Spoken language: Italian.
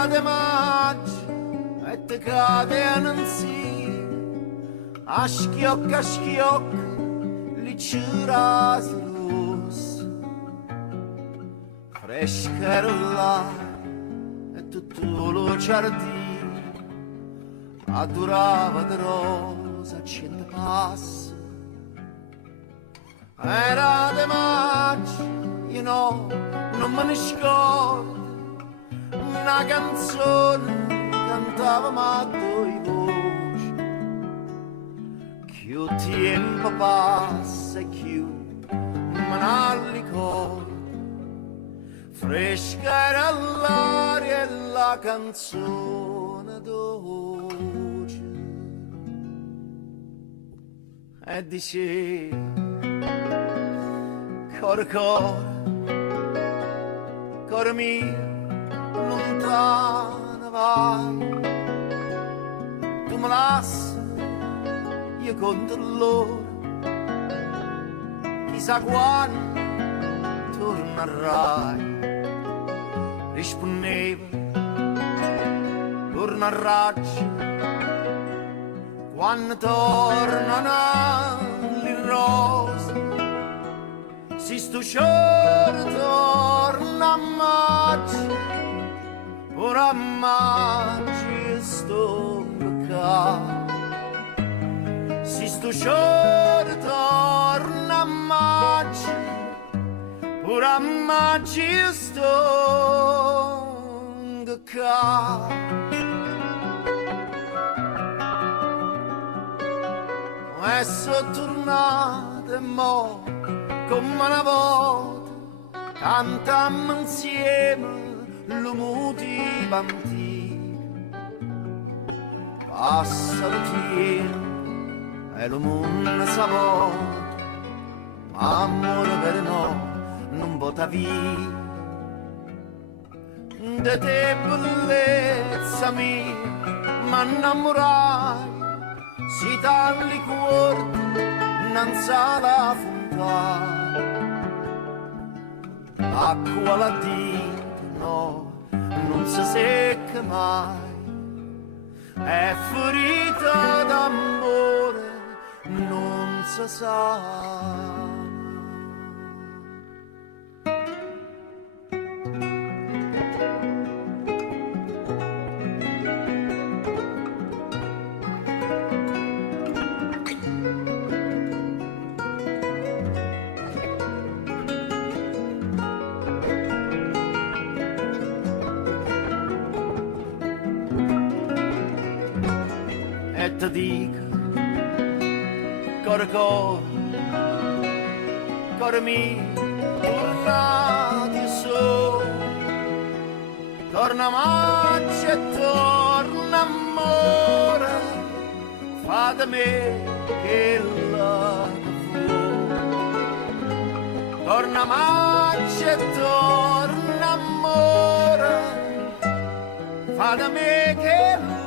Era de maggio e te cade anzi, a schiocco, li c'era rossa. Fresca era là e tutto lo giardino adorava di rosa a 100 passi. Era de maggio, io no, non me ne scordo, una canzone cantava ma due voci. Più tempo passa e più me ne ricordo, fresca era l'aria e la canzone dolce. E dice cor mio, lontano vai, tu me lasci, io conto l'ora, chissà quando tornerai. Rispondeva, tornerai, quando tornano le rose. Si sto giorno torna a maggio, ora a maggio sto qua. Si sto giorno torna a maggio, ora a maggio sto qua. E sono tornato e mo' come una volta cantammo insieme lo motivo antico. Passa il tempo e lo mondo si vuota, ma amore per noi non vota via. De te bellezza mia m'innamorai, si tagli corti non sa la fontana. L'acqua la dita no, non si secca mai, è ferita d'amore, non si sa. E ti dico, cor mio, tornati su, torna maggio e torna amore, fa da me che la fu. Torna maggio e torna amore, fa da me che la